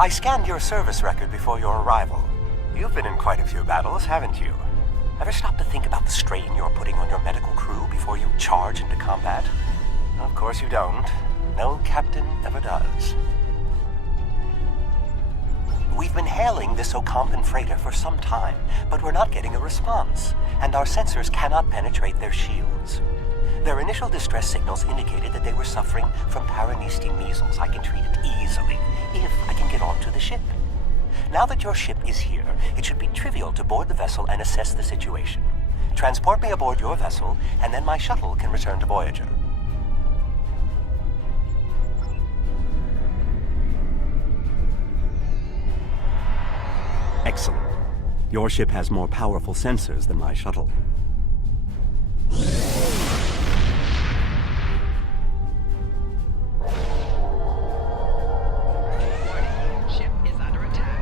I scanned your service record before your arrival. You've been in quite a few battles, haven't you? Ever stop to think about the strain you're putting on your medical crew before you charge into combat? Of course you don't. No captain ever does. We've been hailing this Ocampan freighter for some time, but we're not getting a response, and our sensors cannot penetrate their shields. Their initial distress signals indicated that they were suffering from Paraniste measles. I can treat it easily, if I can get onto the ship. Now that your ship is here, it should be trivial to board the vessel and assess the situation. Transport me aboard your vessel, and then my shuttle can return to Voyager. Excellent. Your ship has more powerful sensors than my shuttle. Ship is under attack.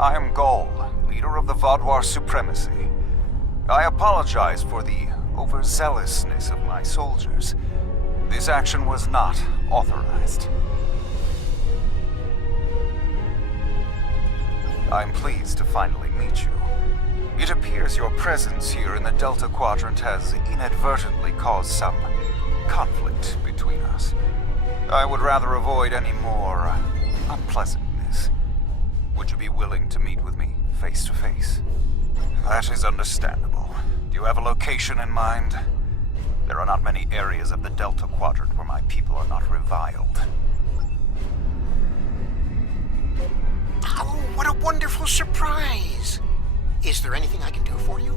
I am Gol, leader of the Vaadwaur Supremacy. I apologize for the overzealousness of my soldiers. This action was not authorized. I'm pleased to finally meet you. It appears your presence here in the Delta Quadrant has inadvertently caused some conflict between us. I would rather avoid any more unpleasantness. Would you be willing to meet with me face to face? That is understandable. Do you have a location in mind? There are not many areas of the Delta Quadrant where my people are not reviled. Oh, what a wonderful surprise! Is there anything I can do for you?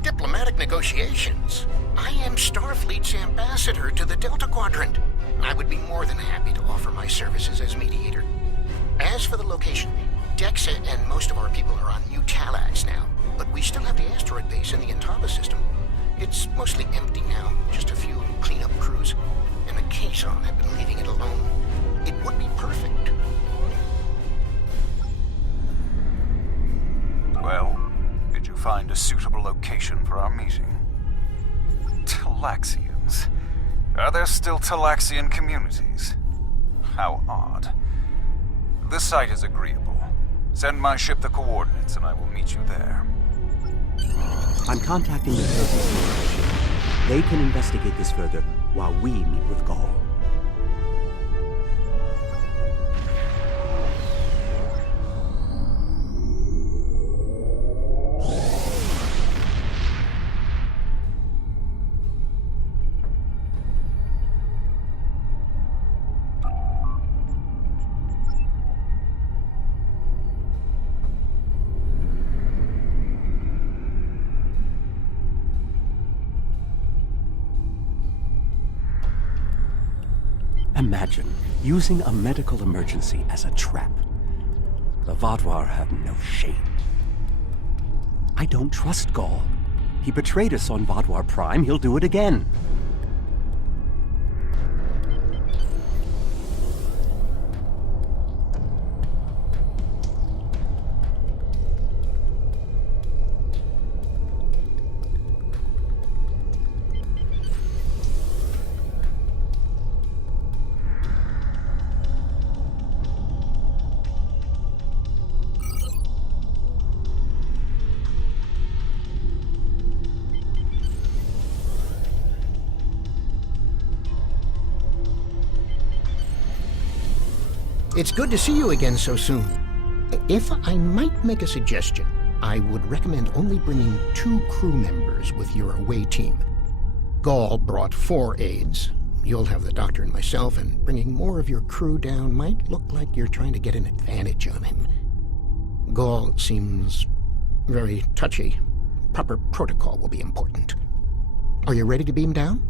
Diplomatic negotiations. I am Starfleet's ambassador to the Delta Quadrant. I would be more than happy to offer my services as mediator. As for the location, Dexa and most of our people are on New Talax now, but we still have the asteroid base in the Intaba system. It's mostly empty now, just a few cleanup crews, and the Kazon have been leaving it alone. It would be perfect. Well, did you find a suitable location for our meeting? Talaxians. Are there still Talaxian communities? How odd. The site is agreeable. Send my ship the coordinates and I will meet you there. I'm contacting the Perseus. They can investigate this further while we meet with Gol. Imagine using a medical emergency as a trap. The Vaadwaur have no shame. I don't trust Gol. He betrayed us on Vaadwaur Prime. He'll do it again. It's good to see you again so soon. If I might make a suggestion, I would recommend only bringing 2 crew members with your away team. Gol brought 4 aides. You'll have the doctor and myself, and bringing more of your crew down might look like you're trying to get an advantage on him. Gol seems very touchy. Proper protocol will be important. Are you ready to beam down?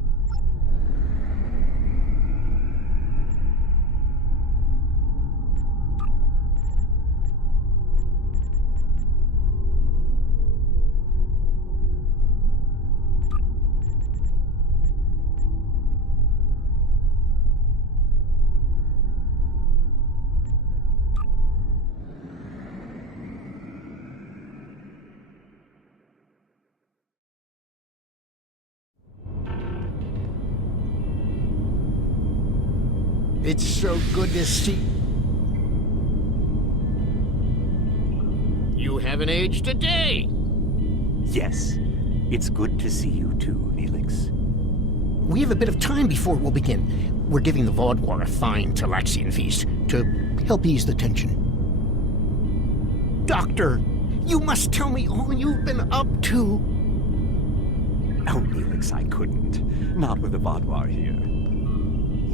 It's so good to see... You haven't aged a day! Yes, it's good to see you too, Neelix. We have a bit of time before we'll begin. We're giving the Vaadwaur a fine Talaxian feast to help ease the tension. Doctor, you must tell me all you've been up to. Oh, Neelix, I couldn't. Not with the Vaadwaur here.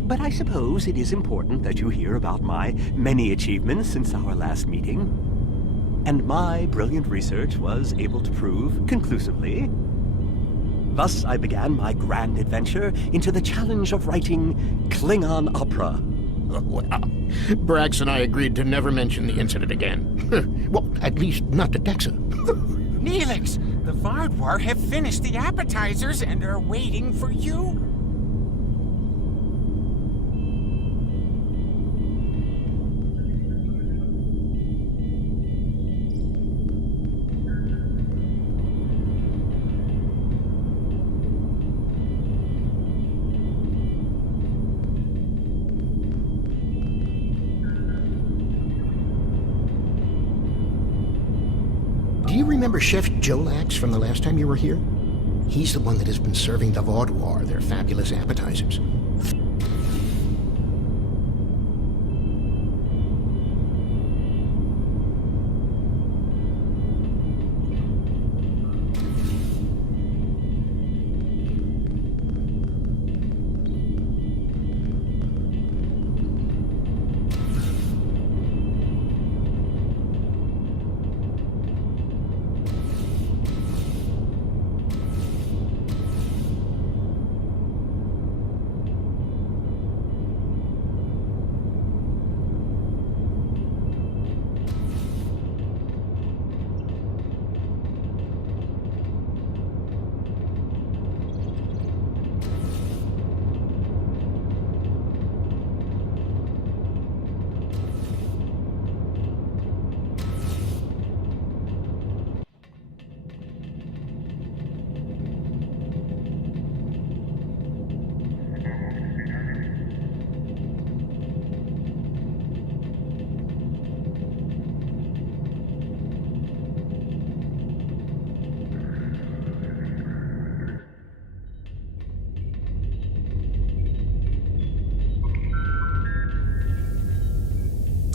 But I suppose it is important that you hear about my many achievements since our last meeting. And my brilliant research was able to prove conclusively. Thus, I began my grand adventure into the challenge of writing Klingon opera. Well, Brax and I agreed to never mention the incident again. Well, at least not to Dexa. Neelix, the Vaadwaur have finished the appetizers and are waiting for you. remember Chef Jolax from the last time you were here? He's the one that has been serving the Vaudouar their fabulous appetizers.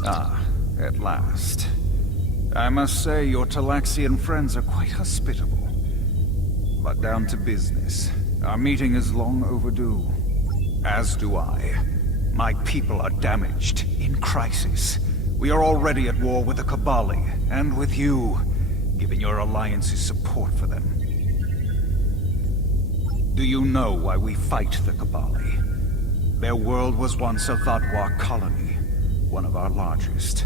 Ah, at last. I must say your Talaxian friends are quite hospitable. But down to business. Our meeting is long overdue. As do I. My people are damaged, in crisis. We are already at war with the Kabali, and with you, giving your alliance's support for them. Do you know why we fight the Kabali? Their world was once a Vaudouar colony, one of our largest.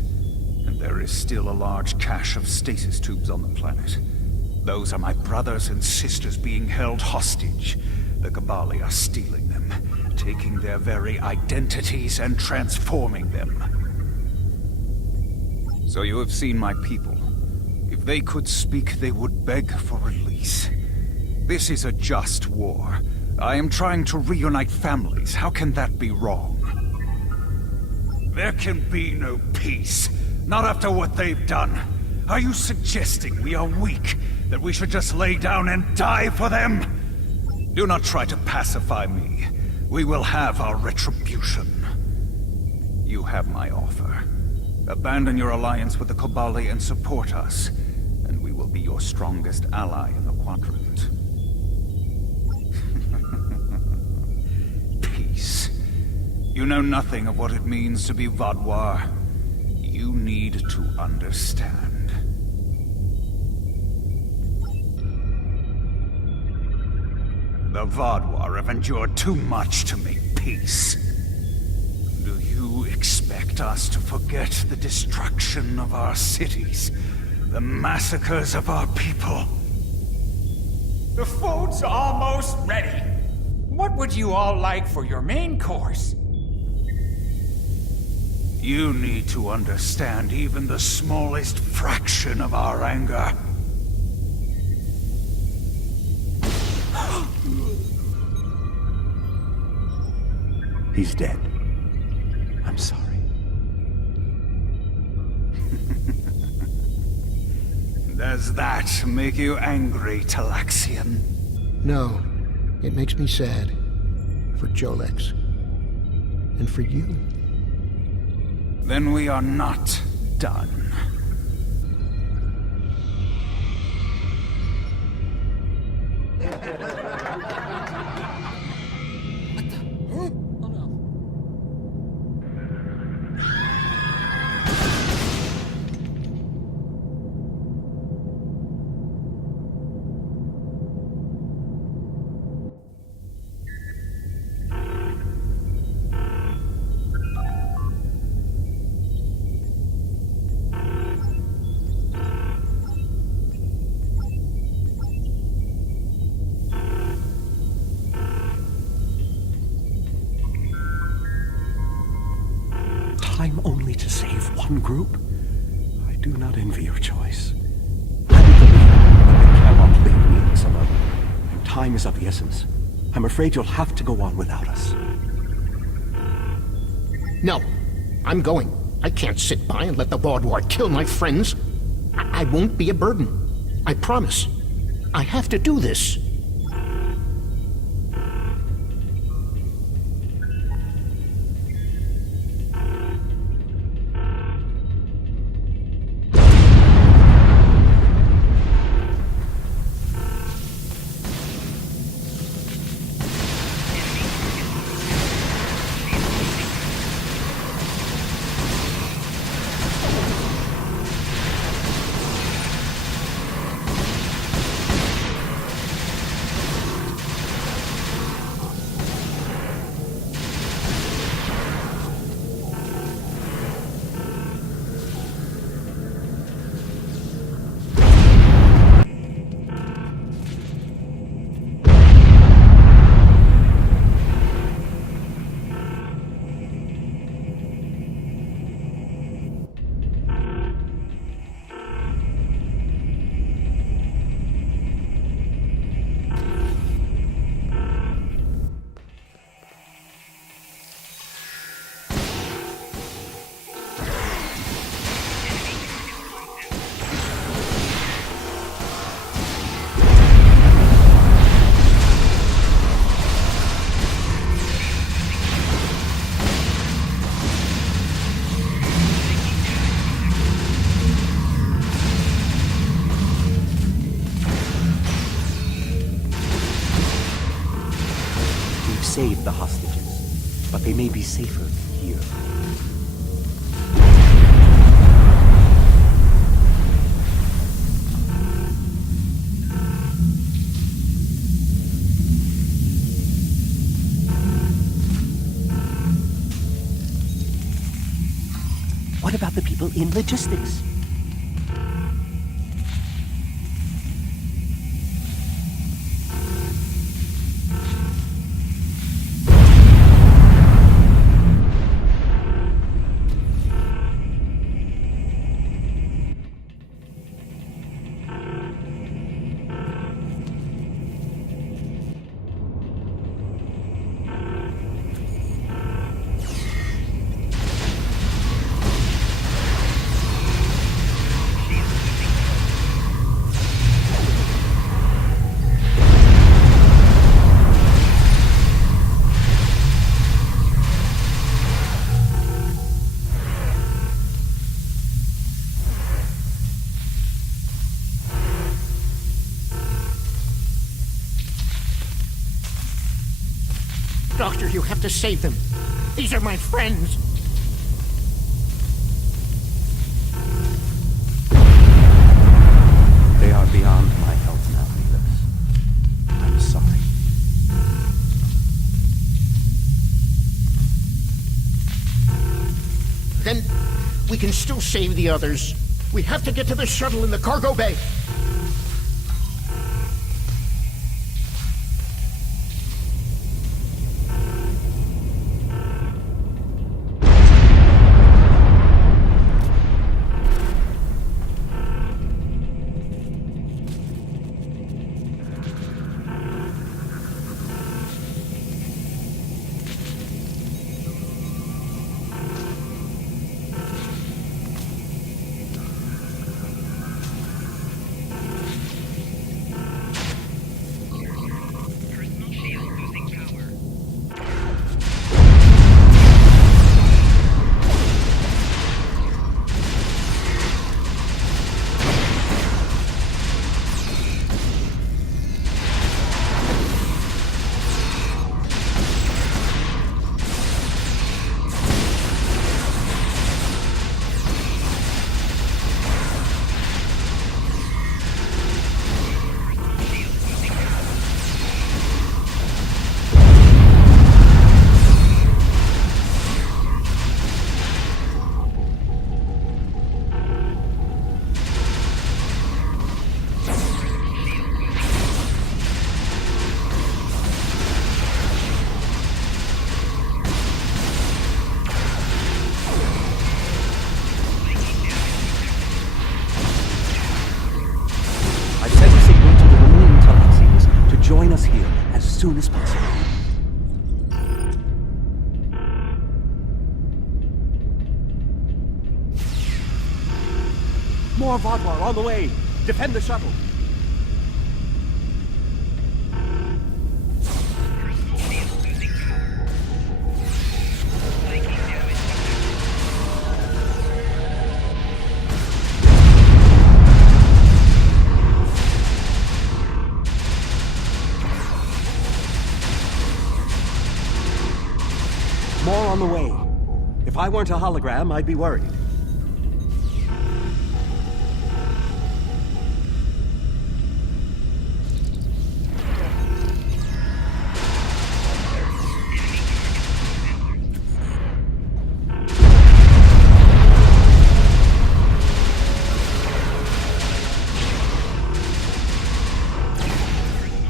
And there is still a large cache of stasis tubes on the planet. Those are my brothers and sisters being held hostage. The Kabali are stealing them, taking their very identities and transforming them. So you have seen my people. If they could speak, they would beg for release. This is a just war. I am trying to reunite families. How can that be wrong? There can be no peace. Not after what they've done. Are you suggesting we are weak? That we should just lay down and die for them? Do not try to pacify me. We will have our retribution. You have my offer. Abandon your alliance with the Kabali and support us, and we will be your strongest ally in the Quadrant. Peace. You know nothing of what it means to be Vaudouar. You need to understand. The Vaudouar have endured too much to make peace. Do you expect us to forget the destruction of our cities? The massacres of our people? The food's almost ready. What would you all like for your main course? You need to understand even the smallest fraction of our anger. He's dead. I'm sorry. Does that make you angry, Talaxian? No, it makes me sad. For Jolax. And for you. Then we are not done. Time only to save one group? I do not envy your choice. I believe you cannot leave me this alone. And time is of the essence. I'm afraid you'll have to go on without us. No, I'm going. I can't sit by and let the Vaudouar kill my friends. I won't be a burden. I promise. I have to do this. Save the hostages, but they may be safer here. What about the people in logistics? Doctor, you have to save them. These are my friends. They are beyond my help now, Neelix. I'm sorry. Then we can still save the others. We have to get to the shuttle in the cargo bay. Personal shield losing power. join us here as soon as possible. More Vaadwaur on the way! Defend the shuttle! If I weren't a hologram, I'd be worried.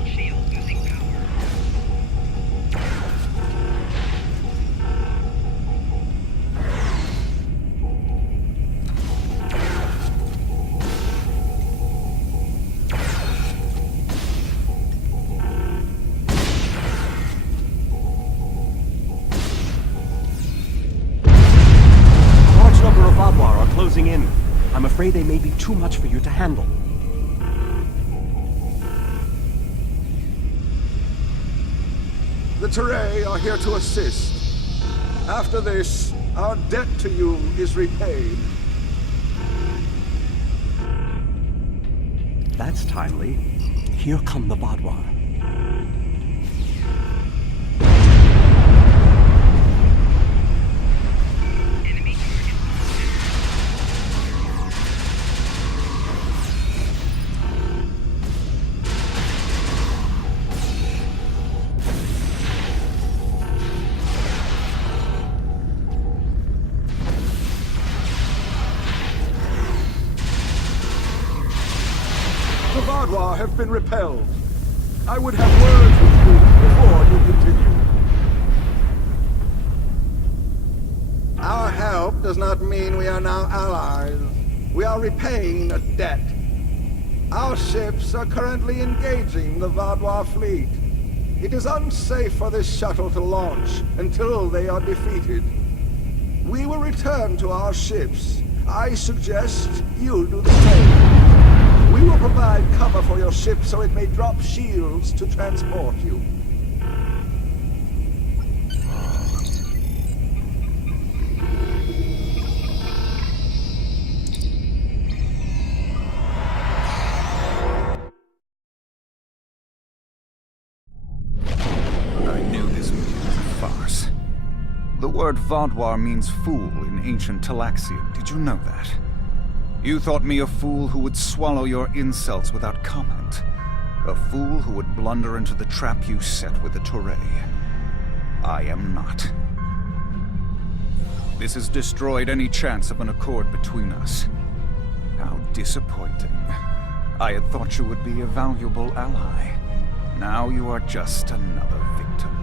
Shield losing power. Large number of Vadwar are closing in. I'm afraid they may be too much for you to handle. The Teray are here to assist. After this, our debt to you is repaid. That's timely. Here come the Vadwar. Enemy target. The Vadwar have been repelled. I would have words with you before you continue. Our help does not mean we are now allies. We are repaying a debt. Our ships are currently engaging the Vadwar fleet. It is unsafe for this shuttle to launch until they are defeated. We will return to our ships. I suggest you do the same. We will provide cover for your ship so it may drop shields to transport you. I knew this meeting was a farce. The word Vadwar means fool in ancient Talaxian. Did you know that? You thought me a fool who would swallow your insults without comment. A fool who would blunder into the trap you set with the Teray. I am not. This has destroyed any chance of an accord between us. How disappointing. I had thought you would be a valuable ally. Now you are just another victim.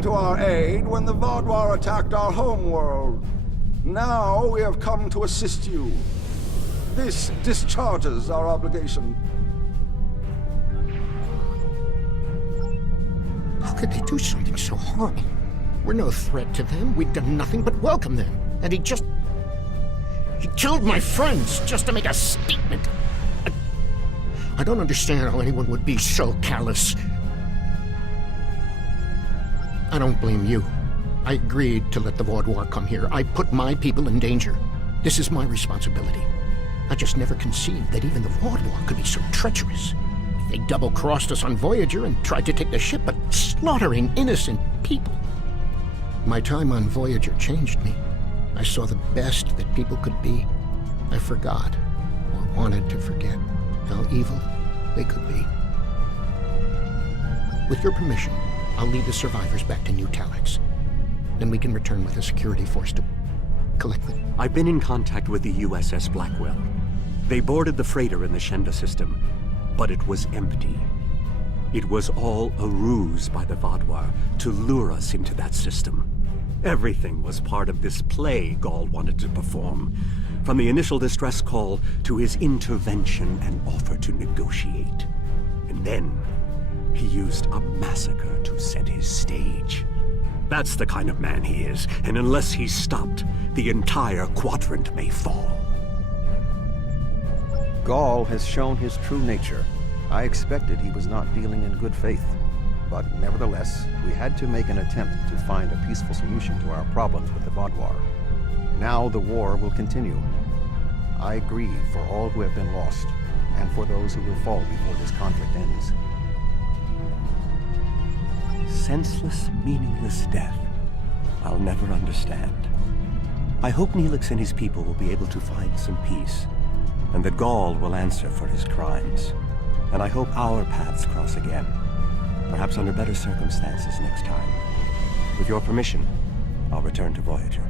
came to our aid when the Vaadwaur attacked our homeworld. Now we have come to assist you. This discharges our obligation. How could they do something so horrible? We're no threat to them. We've done nothing but welcome them. And he killed my friends just to make a statement. I don't understand how anyone would be so callous. I don't blame you. I agreed to let the Vaadwaur come here. I put my people in danger. This is my responsibility. I just never conceived that even the Vaadwaur could be so treacherous. They double-crossed us on Voyager and tried to take the ship, but slaughtering innocent people. My time on Voyager changed me. I saw the best that people could be. I forgot, or wanted to forget, how evil they could be. With your permission, I'll lead the survivors back to New Talax. Then we can return with a security force to collect them. I've been in contact with the USS Blackwell. They boarded the freighter in the Shenda system, but it was empty. It was all a ruse by the Vaadwaur to lure us into that system. Everything was part of this play Gall wanted to perform, from the initial distress call to his intervention and offer to negotiate. And then he used a massacre to set his stage. That's the kind of man he is, and unless he's stopped, the entire quadrant may fall. Gall has shown his true nature. I expected he was not dealing in good faith. But nevertheless, we had to make an attempt to find a peaceful solution to our problems with the Vaadwaur. Now the war will continue. I grieve for all who have been lost, and for those who will fall before this conflict ends. Senseless, meaningless death. I'll never understand. I hope Neelix and his people will be able to find some peace, and that Gall will answer for his crimes. And I hope our paths cross again, perhaps under better circumstances next time. With your permission, I'll return to Voyager.